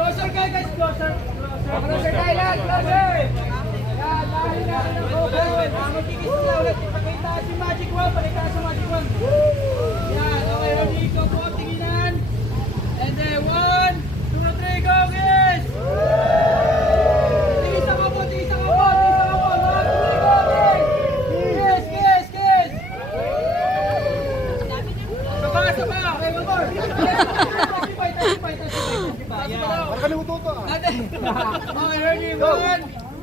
Closer guys, closer. Closer tayo lang, closer. Yan, dahil natin ang couple. Magkikis na ulit. Pakita si Magic Wand, pakita si Magic Wand. Yan, okay, ready, go po, tinginan. And then, 1, 2, 3, go guys! Tingis ako po, tingis ako po, tingis ako po. 1, 2, 3, go guys! Kiss, kiss, kiss! Saba, saba, okay, one more. Okay, ready, 1,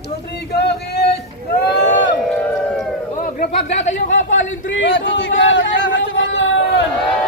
2, 3, go kids! Go! Oh, grapag natin yung kapal in 3, 2, 1, Go!